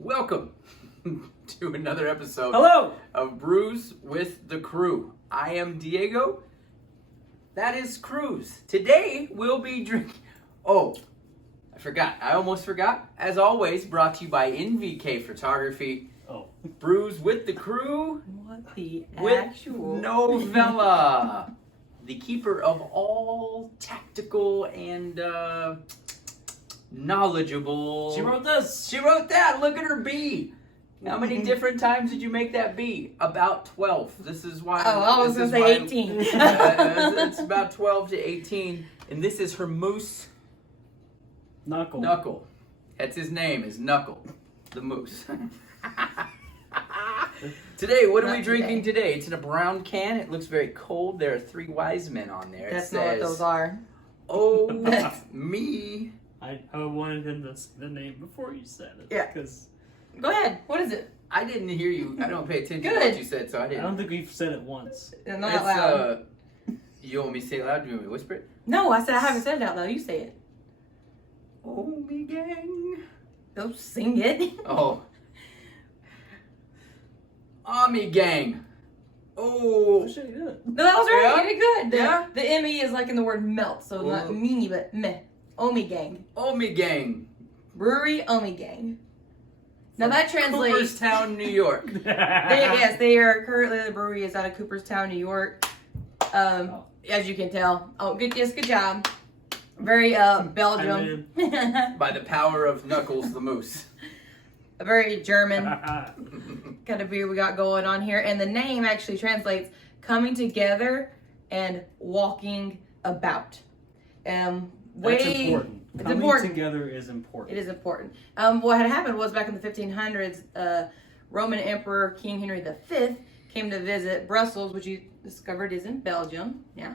Welcome to another episode Hello! of Brews with the Crew. I am Diego. That is Cruz. Today we'll be drinking... Oh, I forgot. I almost forgot. As always, brought to you by NVK Photography. Oh. Brews with the Crew. What the With actual... Novella. The keeper of all tactical and knowledgeable... She wrote this! She wrote that. Look at her B. How many different times did you make that B? About 12. This is why... Oh, I was going to say 18. It's about 12 to 18. And this is her moose... Knuckle. Knuckle. That's his name, is Knuckle. The moose. Today, what are we drinking today? It's in a brown can. It looks very cold. There are 3 wise men on there. That's not what those are. Oh, me. I wanted him to the name before you said it. Yeah. Because Go ahead. What is it? I didn't hear you. I don't pay attention to Good. what you said, so I I didn't. don't think we've said it once. Not out It's, loud. you want me to say it loud? Do you want me to whisper it? No, I said I haven't said it out loud. You say it. Ommegang. Don't sing it. Oh. Ommegang. Oh. Shit, good. No, that was right. Yeah? You did good. Yeah? The M-E is like in the word melt, so not Oh. meanie, but meh. Ommegang. Ommegang. Brewery Ommegang. Now that translates... Cooperstown, New York. They are currently, the brewery is out of Cooperstown, New York. As you can tell. Oh, good job. Very Belgium. By the power of Knuckles the Moose. A very German kind of beer we got going on here. And the name actually translates coming together and walking about. That's important. It's Coming important. together is important. It is important. What had happened was back in the 1500s, Roman Emperor King Henry V came to visit Brussels, which you discovered is in Belgium. Yeah.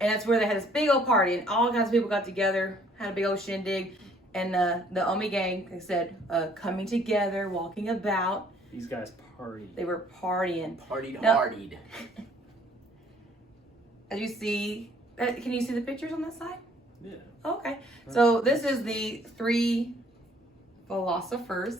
And that's where they had this big old party, and all kinds of people got together, had a big old shindig. And the Ommegang, like I said, coming together, walking about. These guys party. They were partying. Partied Now- hardied. As you see, can you see the pictures on that side? Yeah. Okay. So this is the 3 Philosophers.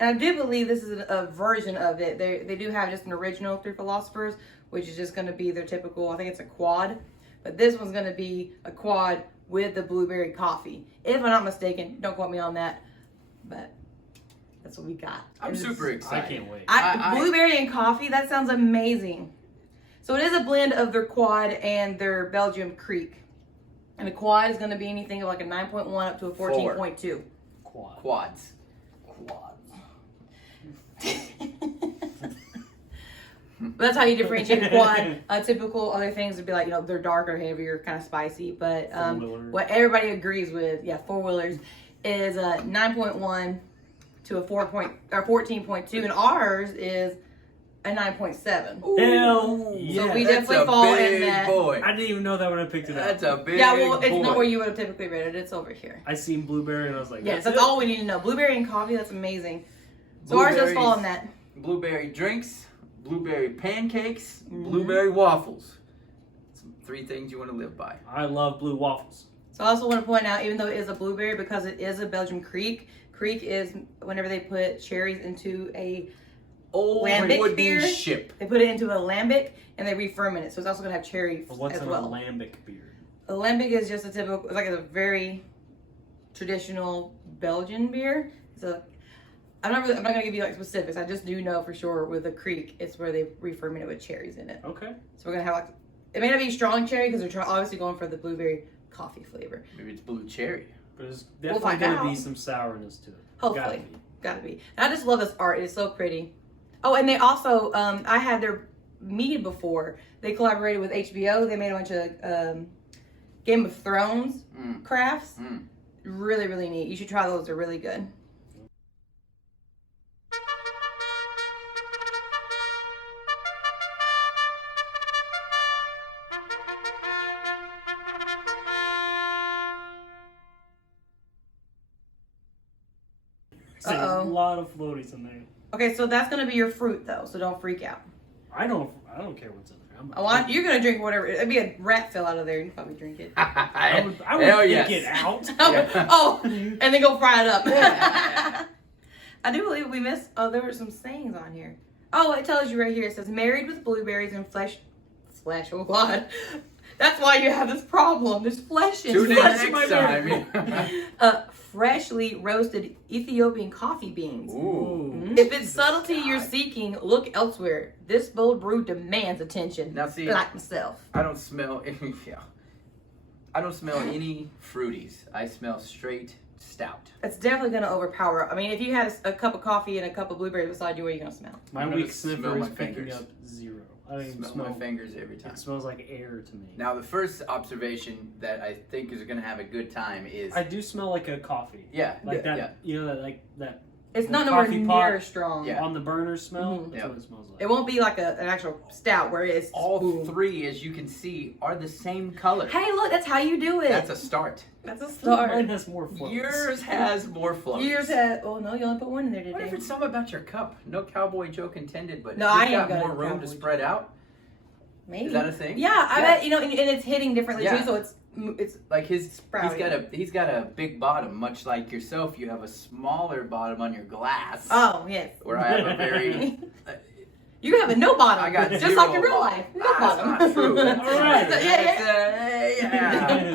And I do believe this is a version of it. They do have just an original 3 Philosophers, which is just going to be their typical, I think it's a quad. But this one's going to be a quad with the blueberry coffee. If I'm not mistaken, don't quote me on that. But that's what we got. I'm super I excited. can't wait. Blueberry and coffee, that sounds amazing. So it is a blend of their quad and their Belgium Creek. And the quad is going to be anything like a 9.1 up to a 14.2. Quads. That's how you differentiate a quad. Typical other things would be like, they're darker, heavier, kind of spicy. But Four-wheeler. what everybody agrees with, 4-wheelers, is a 9.1 to a 14.2. And ours is a 9.7. Hell yeah. So we That's definitely a fall in big that. boy. I didn't even know that when I picked it up. That's a big Yeah, well, it's boy. not where you would have typically read it. It's over here. I seen blueberry and I was like, Yes, that's it? all we need to know. Blueberry and coffee, that's amazing. So ours does fall in that. Blueberry drinks, blueberry pancakes, blueberry waffles. Some 3 things you want to live by. I love blue waffles. So I also want to point out, even though it is a blueberry, because it is a Belgian creek is whenever they put cherries into a Old lambic wooden beer. ship. They put it into a lambic and they re-ferment it. So it's also going to have cherry But what's as an well. alembic beer? A lambic is just a typical, it's like a very traditional Belgian beer. So I'm not going to give you like specifics. I just do know for sure with the creek, it's where they re-ferment it with cherries in it. Okay. So we're going to have like, it may not be strong cherry because they're obviously going for the blueberry coffee flavor. Maybe it's blue cherry. But there's We'll definitely find going to out. be some sourness to it. Hopefully. Gotta be. And I just love this art. It's so pretty. Oh, and they also, I had their mead before. They collaborated with HBO. They made a bunch of Game of Thrones crafts. Really, really neat. You should try those. They're really good. See, a Uh-oh. lot of floaties in there. Okay, so that's gonna be your fruit though, so don't freak out. I don't care what's in there. You're gonna drink whatever. It'd be a rat fell out of there. You probably drink it. I would Hell pick yes. it out. Oh, and then go fry it up. I do believe we missed. Oh, there were some sayings on here. Oh, it tells you right here. It says married with blueberries and flesh. Oh God, that's why you have this problem. There's flesh in Tune in flesh next time. freshly roasted Ethiopian coffee beans. Ooh. If it's subtlety you're seeking, look elsewhere. This bold brew demands attention. Now see, like myself. I don't smell any. Yeah, I don't smell any fruities. I smell straight stout. It's definitely gonna overpower. I mean, if you had a cup of coffee and a cup of blueberries beside you, what are you gonna smell? My I'm gonna weak smell sniffer my is picking fingers. up 0. I don't even Smell smell. my fingers every time. It smells like air to me. Now, the first observation that I think is going to have a good time is. I do smell like a coffee. Yeah. Like that. Yeah. You know, like that. It's The not nowhere coffee near pot. as strong. Yeah. On the burner smell. Mhm. That's Yep. what it smells like. It won't be like an actual stout where it's All boom. three, as you can see, are the same color. Hey, look, that's how you do it. That's a start. That's a Mine start. has more floats. Yours has more flows. Yours had. Oh no, you only put one in there What if today. it's something about your cup? No cowboy joke intended, but No, you've I ain't got got more a room to cowboy spread out. Maybe. Is that a thing? Yeah, I bet and it's hitting differently Yeah. too. So it's Like he's Sprouting. got a big bottom, much like yourself. You have a smaller bottom on your glass. oh yes. Where I have a very. You have a no bottom. I got just zero like in real bottom. life. No That's bottom. not true. That's All right. yeah.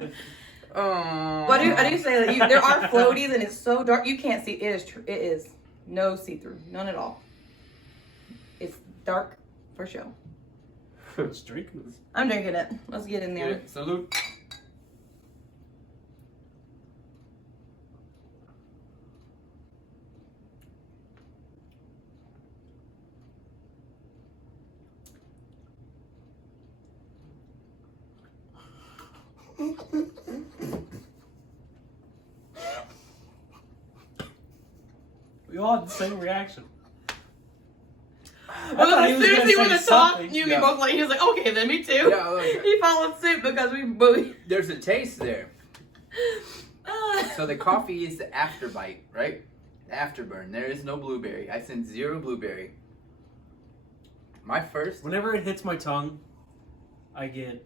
Oh. But I do say that there are floaties and it's so dark you can't see. It is no see through, none at all. It's dark for show. Let's drink this. I'm drinking it. Let's get in there. Salute. We all had the same reaction. Well, thought he as was soon as gonna he say went to talk, something. you and Yeah. me both like he was like, okay, then me too. Yeah, like- He followed suit because we both. There's a taste there. So the coffee is the afterbite, right? Afterburn. There is no blueberry. I sent 0 blueberry. My first. Whenever it hits my tongue, I get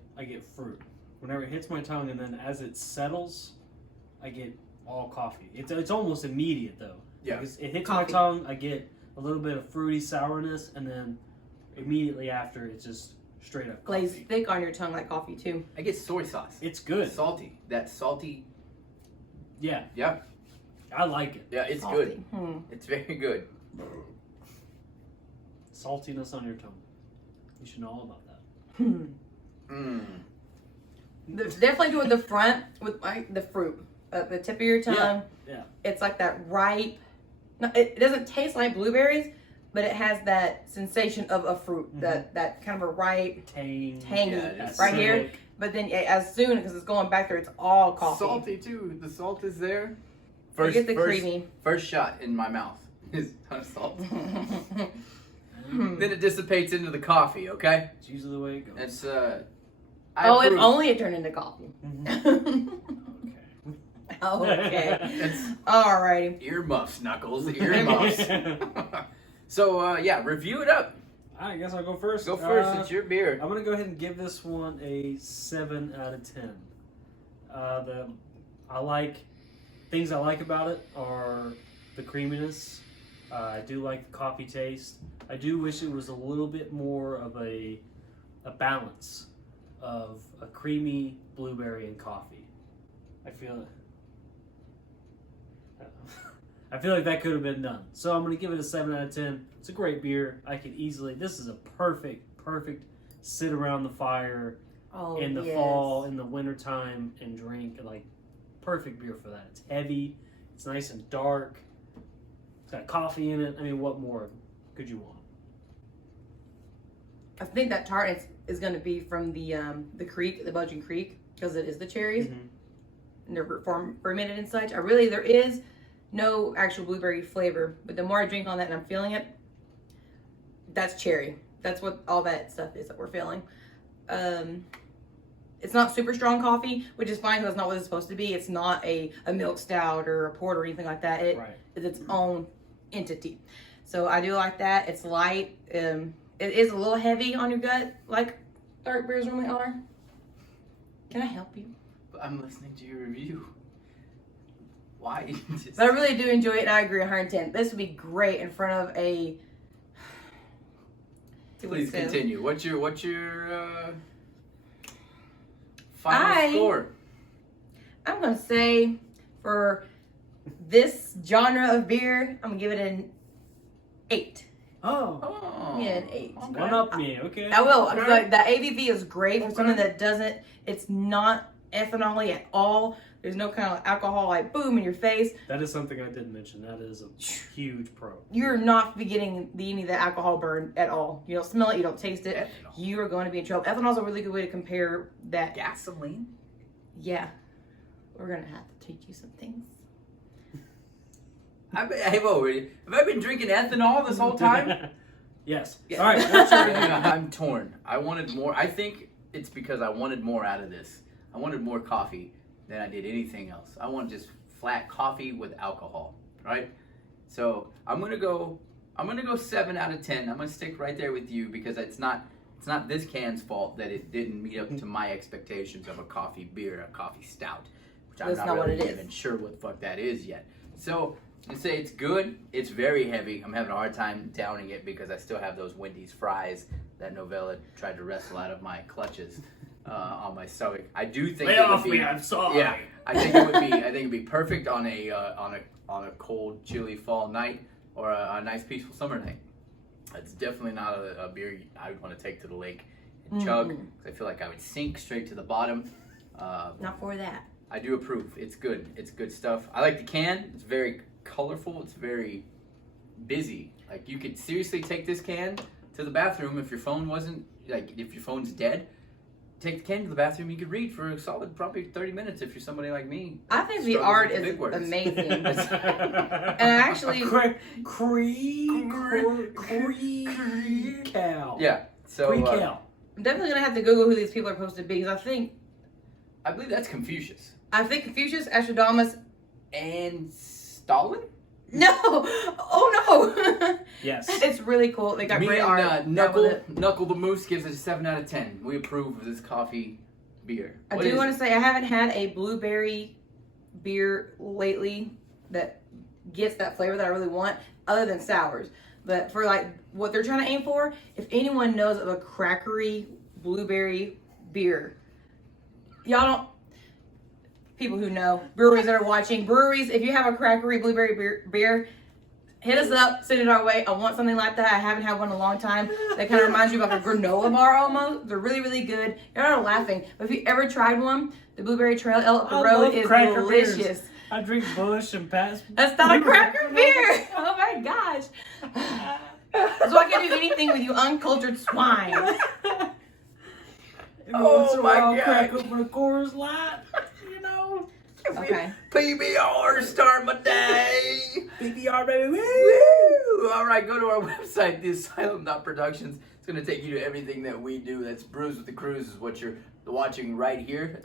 fruit. Whenever it hits my tongue, and then as it settles, I get all coffee. It's almost immediate though. Yeah. Because it hits Coffee. my tongue, I get a little bit of fruity sourness, and then immediately after, it's just straight up Glaze coffee. thick on your tongue like coffee too. I get soy sauce. It's good. Salty. That salty. Yeah, Yeah. I like it. Yeah, it's Salty. good. Hmm. It's very good. Saltiness on your tongue. You should know all about that. Mm. Definitely do it the front with like the fruit, the tip of your tongue. Yeah. It's like that ripe. No, it doesn't taste like blueberries, but it has that sensation of a fruit. Mhm. That kind of a ripe, Tangy. tangy Yeah, it's right acidic. here. But then as soon because it's going back there, it's all coffee. Salty too. The salt is there. You get the creamy. First shot in my mouth is a ton of salt. Hmm. Then it dissipates into the coffee. Okay. It's usually the way it goes. It's Oh, if approve. only it turned into coffee. Mhm. Okay. It's Alrighty. earmuffs, Knuckles. Earmuffs. So yeah, review it up. I guess I'll go first. Go first. It's your beer. I'm gonna go ahead and give this one a 7 out of 10. Things I like about it are the creaminess. I do like the coffee taste. I do wish it was a little bit more of a balance of a creamy blueberry and coffee. I feel like that could have been done. So I'm gonna give it a 7 out of 10. It's a great beer. This is a perfect sit around the fire Oh, in the yes. fall, in the wintertime, and drink. Like, perfect beer for that. It's heavy, it's nice and dark, it's got coffee in it. I mean, what more could you want? I think that tartness is going to be from the creek, the Belgian creek, because it is the cherries Mhm. and they're fermented and such. There is no actual blueberry flavor, but the more I drink on that and I'm feeling it, that's cherry. That's what all that stuff is that we're feeling. It's not super strong coffee, which is fine because that's not what it's supposed to be. It's not a milk stout or a port or anything like that. It Right. is its own entity. So I do like that. It's light. It is a little heavy on your gut, like dark beers normally are. Can I help you? I'm listening to your review. Why? But I really do enjoy it, and I agree 110. This would be great in front of a. Please continue. What's your final score? I'm gonna say for this genre of beer, I'm gonna give it an 8. Oh. Yeah, an 8. Okay. One up me, okay. I will. Okay. Like, the ABV is great for Okay. something that doesn't. It's not ethanol-y at all. There's no kind of alcohol like boom in your face. That is something I did mention. That is a huge pro. You're not getting any of the alcohol burn at all. You don't smell it. You don't taste it. Ethanol. You are going to be in trouble. Ethanol is a really good way to compare that. Gasoline? Yeah. We're going to have to teach you some things. Have I been drinking ethanol this whole time? Yes. Yeah. All right. What's your I'm torn. I wanted more. I think it's because I wanted more out of this. I wanted more coffee than I did anything else. I want just flat coffee with alcohol, right? So I'm gonna go 7 out of 10. I'm gonna stick right there with you because it's not this can's fault that it didn't meet up to my expectations of a coffee beer, a coffee stout, which I'm That's not not what really it is. even sure what the fuck that is yet. So I say it's good. It's very heavy. I'm having a hard time downing it because I still have those Wendy's fries that Novella tried to wrestle out of my clutches on my stomach. I do think Lay it would off be, me, I'm sorry. Yeah, I think it'd be perfect on a cold, chilly fall night or a nice, peaceful summer night. It's definitely not a beer I would want to take to the lake and chug because I feel like I would sink straight to the bottom. Not for that. I do approve. It's good. It's good stuff. I like the can. It's very colorful. It's very busy. Like you could seriously take this can to the bathroom if your phone wasn't if your phone's dead. Take the can to the bathroom. You could read for a solid probably 30 minutes if you're somebody like me. I think the Struggles art with the is big words. amazing. And actually, Cow. Yeah. So Cow. I'm definitely going to have to Google who these people are supposed to be because I believe that's Confucius Confucius, Astrodamus. and Stalin. No! Oh no! Yes. It's really cool. They got Me great and art. Love it. Knuckle the Moose gives it a 7 out of 10. We approve of this coffee beer. I What do is want it? to say I haven't had a blueberry beer lately that gets that flavor that I really want, other than sours. But for like what they're trying to aim for, if anyone knows of a crackery blueberry beer, y'all don't. People who know, breweries that are watching, breweries, if you have a crackery blueberry beer, hit us up, send it our way. I want something like that. I haven't had one in a long time. That kind of reminds you of like a granola bar almost. They're really, really good. You're not laughing. But if you ever tried one, the Blueberry Trail Ale up the I road love is cracker delicious. beers. I drink Bush and Pass. That's not a cracker beer. Oh my gosh. So I can do anything with you uncultured swine. Oh my God. Crack open a Coors Light. You know. Okay. PBR, start my day. PBR baby. Woo! All right, go to our website, theasylum.productions. It's going to take you to everything that we do. That's Brews with the Crews is what you're watching right here.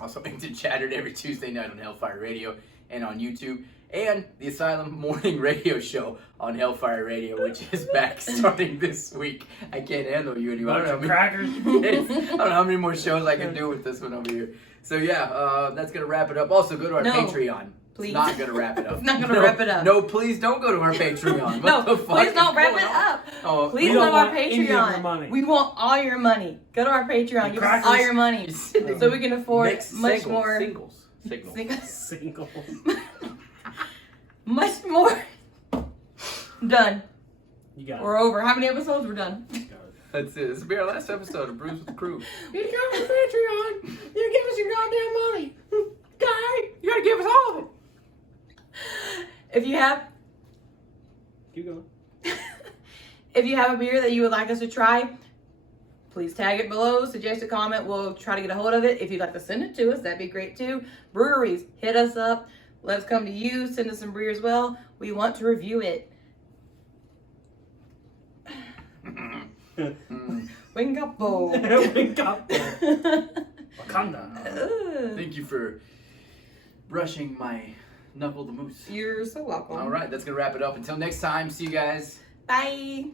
Also into chattered every Tuesday night on Hellfire Radio and on YouTube. And the Asylum Morning Radio Show on Hellfire Radio, which is back starting this week. I can't handle you anymore. I don't know Crackers. I don't know how many more shows I can do with this one over here. So yeah, that's gonna wrap it up. Also, go to our No, Patreon. please. It's not gonna wrap it up. It's not gonna wrap it up. No, please don't go to our Patreon. No, What the fuck please is don't wrap going it on? up. Oh, Please We go don't to our want any of your Patreon. money. We want all your money. Go to our Patreon. And Give us all crackers. your money. So we can afford Mixed much singles, more. Signals. Single. Much more. Done. You got We're over. How many episodes? We're done. it. That's it. This will be our last episode of Brews with the Crew. You come to Patreon. You give us your goddamn money. Okay? You gotta give us all of it. If you have Keep going. if you have a beer that you would like us to try, please tag it below, suggest a comment. We'll try to get a hold of it. If you'd like to send it to us, that'd be great too. Breweries, hit us up. Let's come to you. Send us some beer as well. We want to review it. Wingapo. Wakanda. Thank you for brushing my Knuckle the Moose. You're so welcome. All right, that's going to wrap it up. Until next time, see you guys. Bye.